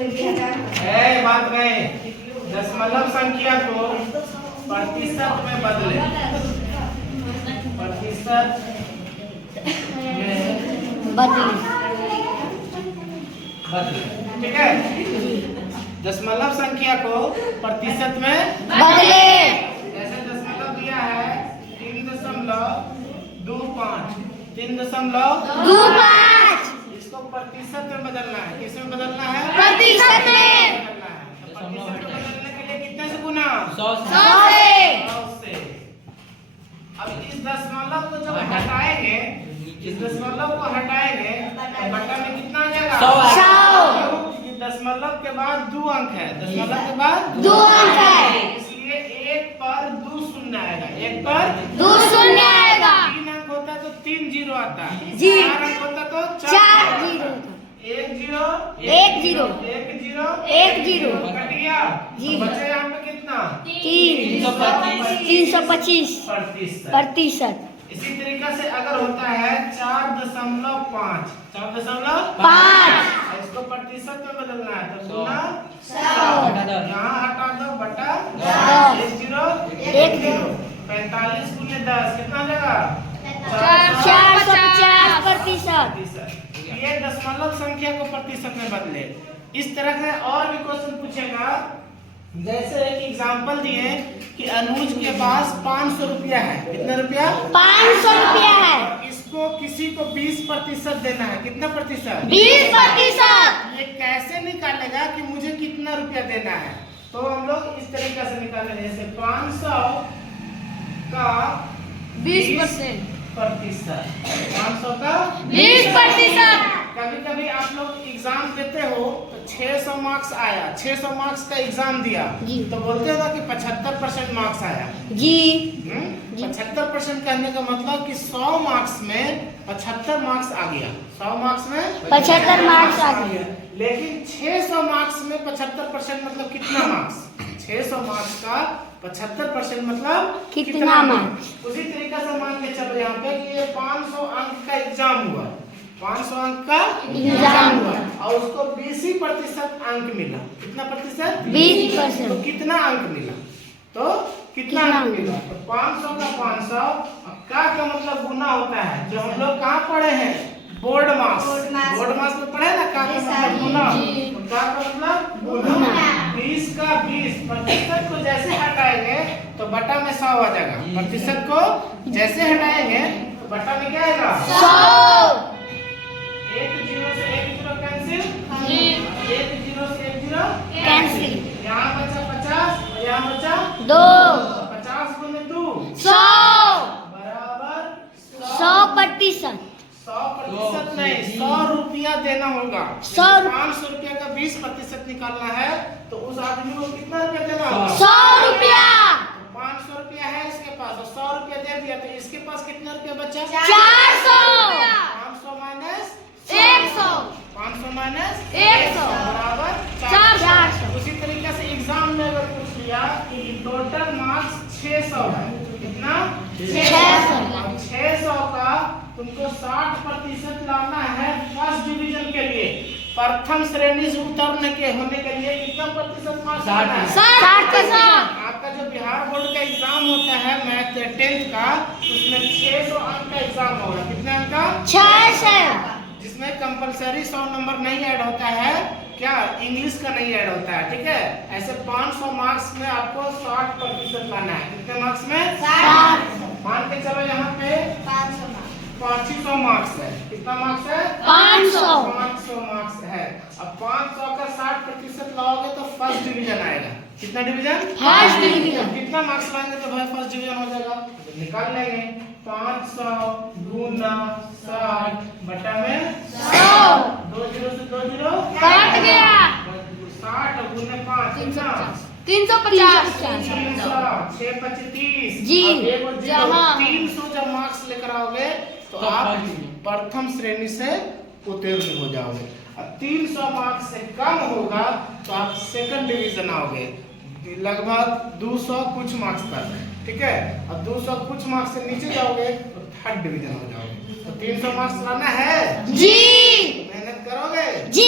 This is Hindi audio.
बात नहीं, दशमलव संख्या को प्रतिशत में बदले, प्रतिशत में बदले, ठीक है। दशमलव संख्या को प्रतिशत में बदले। जैसे दशमलव दिया है 3.25, 3.25, इसको प्रतिशत में बदलना है। किस में बदलना है? प्रतिशत में। प्रतिशत में बदलने के लिए कितने से गुना? 100 से। अब इस दशमलव को जब हटाएंगे, इस दशमलव को हटाएंगे तो बटा में कितना आ जाएगा? 100। दशमलव के बाद 2 अंक है, दशमलव के बाद 2 अंक है, इसलिए 1 पर 2 शून्य आएगा, 1 पर 2 शून्य आएगा। 3 अंक होता है तो 3 जीरो आता है, जी। 4 अंक होता तो 4 zero, 1 zero 1 zero, 1 zero 1 zero, cut गया जी। तो बचे यहाँ पे कितना? 325 प्रतिशत। इसी तरीका से अगर होता है 4.5, 5, इसको प्रतिशत में बदलना है तो गुना 100, 100, यहाँ हटा दो बटा 10, 1 जीरो 1 जीरो, 45 गुने 10 कितना आ जाएगा? 450 प्रतिशत। ये दशमलव संख्या को प्रतिशत में बदले। इस तरह से और भी क्वेश्चन पूछेगा। जैसे एक एग्जांपल दिए कि अनुज के पास 500 रुपया है। कितना रुपया? 500 रुपया है। इसको किसी को 20% देना है। कितना प्रतिशत? 20%। ये कैसे निकालेगा कि मुझे कितना रुपया देना है? तो हम लोग इस तरीके से निकालेंगे। जैसे 500 का 20%, 500 का 20%। कभी कभी आप लोग एग्जाम देते हो तो 600 मार्क्स आया, 600 मार्क्स का एग्जाम दिया तो बोलते हो ना कि 75% मार्क्स आया जी। 75% कहने का मतलब कि 100 मार्क्स में 75 मार्क्स आ गया, 100 मार्क्स में 75 मार्क्स आ गया। लेकिन 600 मार्क्स में 75% मतलब कितना मार्क्स? 600 मार्क्स का 75% मतलब कितना मार्क्स? उसी तरीके से मान के चलो यहाँ पे कि ये 500 अंक का एग्जाम हुआ, 500 अंक का एग्जाम हुआ और उसको 20% अंक मिला। कितना प्रतिशत? 20%। तो कितना अंक मिला? तो कितना अंक मिला? तो 500 का 500 का मतलब गुना होता है। जो हम लोग कहाँ पढ़े हैं? बोर्ड मास में पढ़े ना, का मतलब गुना, का मतलब गुना। 20 का 20 प्रतिशत को जैसे हटाएंगे तो बटा में 100 आ जाएगा। प्रतिशत को जैसे हटाएंगे तो बटा में क्या आएगा? 100। 1 जीरो से 1 जीरो कैंसिल, 1 जीरो से 1 जीरो कैंसिल। यहाँ बचा 50 और यहाँ बचा 2, 50 गुने 2 100 बराबर 100%। 100% नहीं, 100 रुपया देना होगा। 500 रुपया का 20% निकालना है तो उस आदमी को कितना रुपया देना होगा? 100 रुपया। 500 रुपया है इसके पास और 100 रुपया दे दिया तो इसके पास कितना रुपया बचा? 400। 500 माइनस 100, 500 माइनस 100 बराबर 400। उसी तरीके से एग्जाम में अगर पूछ लिया कि टोटल मार्क्स 600 है। कितना? 600। अब 600 का तुमको 60% लाना है फर्स्ट डिवीजन के लिए। प्रथम श्रेणी से उतरने के होने के लिए कितना प्रतिशत मार्क्स लाना है? 60%। आपका जो बिहार बोर्ड का एग्जाम होता है मैथ 10th का, उसमें 600 अंक का एग्जाम होगा। कितने अंक का? 600। जिसमें कंपलसरी 100 नंबर नहीं ऐड होता है, क्या इंग्लिश का नहीं ऐड होता है, ठीक है। ऐसे 500 मार्क्स में आपको 60% लाना है। कितने मार्क्स में? 60। मान के चलो यहाँ पे 500 मार्क्स है। कितना मार्क्स है? 500 मार्क्स है। अब 500 का 60% लाओगे तो फर्स्ट डिवीजन आएगा। कितना डिवीजन? First division. कितना मार्क्स लाएंगे तो भाई फर्स्ट डिवीजन हो जाएगा? तो निकाल लेंगे 500 गुना 60 बटा में 100। 2 जीरो से 2 जीरो कट गया। 60 गुने 5 कितना? 350। 300 6 25 जी। 300 जब मार्क्स लेकर आओगे तो आप प्रथम श्रेणी से उत्तीर्ण हो जाओगे। अब 300 मार्क्स से कम होगा तो आप सेकंड डिवीजन आओगे, लगभग 200 कुछ मार्क्स तक, ठीक है। अब 200 कुछ मार्क्स से नीचे जाओगे तो थर्ड डिवीजन हो जाओगे। तो 300 मार्क्स लाना है जी। मेहनत करोगे? जी।